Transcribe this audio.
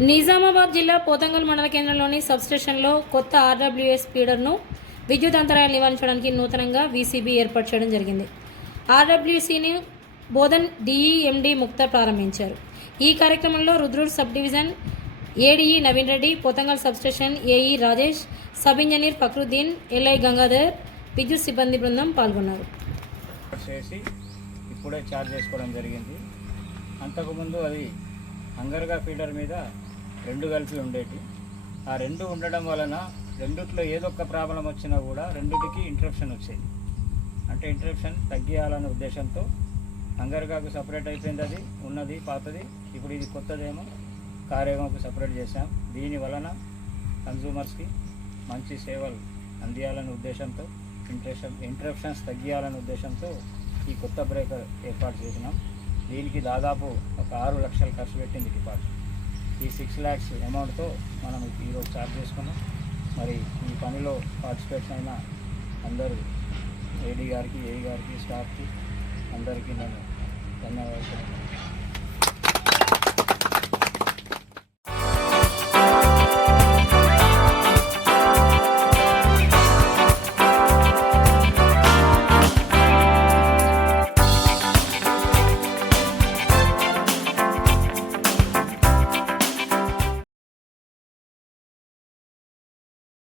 నిజామాబాద్ జిల్లా పోతంగల్ మండల కేంద్రంలోని సబ్స్టేషన్లో కొత్త ఆర్డబ్ల్యూఎస్ ఫీడర్ను విద్యుత్ అంతరాయాలు నివారించడానికి నూతనంగా వీసీబీ ఏర్పాటు చేయడం జరిగింది. ఆర్డబ్ల్యూసీని బోధన్ డిఈఎండి ముక్తా ప్రారంభించారు. ఈ కార్యక్రమంలో Rudrur sub division ADE Naveen Reddy, Pothangal substation AE Rajesh, sub engineer Fakruddin, LI Gangadhar, విద్యుత్ సిబ్బంది బృందం పాల్గొన్నారు. ఇప్పుడే ఛార్జ్ చేసుకోవడం జరిగింది. అంతకుముందు అది హంగర్గా ఫీడర్ మీద 2 కలిపి ఉండేటి. ఆ 2 ఉండడం వలన రెండిట్లో ఏదో ఒక ప్రాబ్లం వచ్చినా కూడా రెండిటికి ఇంటరప్షన్ వచ్చేది. అంటే ఇంటరప్షన్ తగ్గియాలనే ఉద్దేశంతో హంగర్గాకు సపరేట్ అయిపోయింది, అది ఉన్నది పాతది. ఇప్పుడు ఇది కొత్తదేమో కారేగాకు సపరేట్ చేశాం. దీని వలన కన్జ్యూమర్స్కి మంచి సేవలు అందియాలనే ఉద్దేశంతో ఇంటరప్షన్స్ తగ్గియాలనే ఉద్దేశంతో ఈ కొత్త బ్రేకర్ ఏర్పాటు చేసినాం. దీనికి దాదాపు ఒక 6 లక్షలు ఖర్చు పెట్టింది డిపార్ట్మెంట్. ఈ 6 lakhs అమౌంట్తో మనం ఈరోజు ఛార్జ్ చేసుకున్నాం. మరి ఈ పనిలో పార్టిసిపేషన్ అయిన అందరూ ఏడీ గారికి, ఏఈ గారికి, స్టాఫ్కి అందరికీ నేను ధన్యవాదాలు.